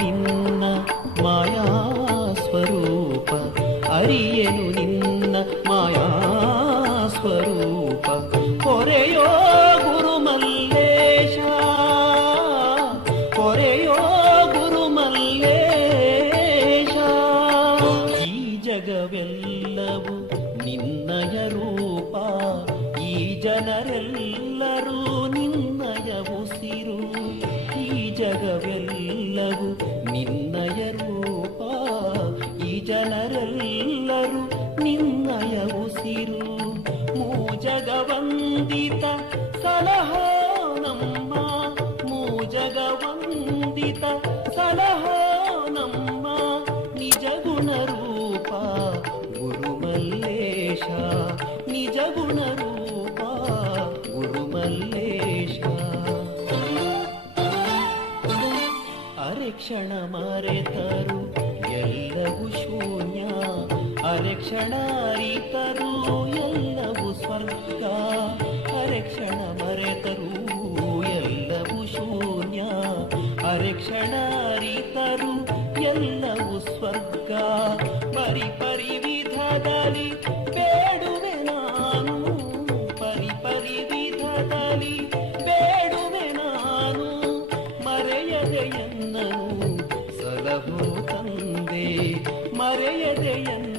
ನಿನ್ನ ಮಾಯಾ ಸ್ವರೂಪ, ಅರಿಯೆನು ನಿನ್ನ ಮಾಯಾ ಸ್ವರೂಪ. ಕೊರೆಯೋ ಗುರುಮಲ್ಲೇಶ, ಕೊರೆಯೋ ಗುರುಮಲ್ಲೇಶ. ಈ ಜಗವೆಲ್ಲವೂ ನಿನ್ನಯ ರೂಪ, ಈ ಜನರೆಲ್ಲರೂ ನಿನ್ನಯ ಉಸಿರು. ಈ ಜಗವೆಲ್ಲವೂ ನಿನ್ನಯ ರೂಪ, ಈ ಜನರೆಲ್ಲರೂ ನಿನ್ನಯ ಉಸಿರು. ಮೂಜಗವಂದಿತ ಸಲಹೋ ನಮ್ಮ, ಮೂಜಗವಂದಿತ ಸಲಹೋ ನಮ್ಮ ನಿಜ ಗುಣರೂಪ ಗುರುಮಲ್ಲೇಶ, ನಿಜ ಗುಣರೂಪ ಗುರುಮಲ್ಲೇಶ. ಅರೆಕ್ಷಣ ಮರೆತರು ಎಲ್ಲವೂ ಶೂನ್ಯ, ಅರೆಕ್ಷಣ ಅರಿತರು ಎಲ್ಲವೂ ಸ್ವರ್ಗ. ಅರೆಕ್ಷಣ ಮರೆತರು ಎಲ್ಲವೂ ಶೂನ್ಯ, ಅರೆಕ್ಷಣ ಅರಿತರು ಎಲ್ಲವೂ ಸ್ವರ್ಗ. ಪರಿ ಪರಿ ವಿಧದಲ್ಲಿ ಬೇಡುವೆ ನಾನು, ಪರಿ ಪರಿ ವಿಧದಲ್ಲಿ ಬೇಡುವೆ ನಾನು. ಮರೆಯದೆಯನ್ನನು ಸಲಹೋ ತಂದೆ, ಮರೆಯದೆಯನ್ನ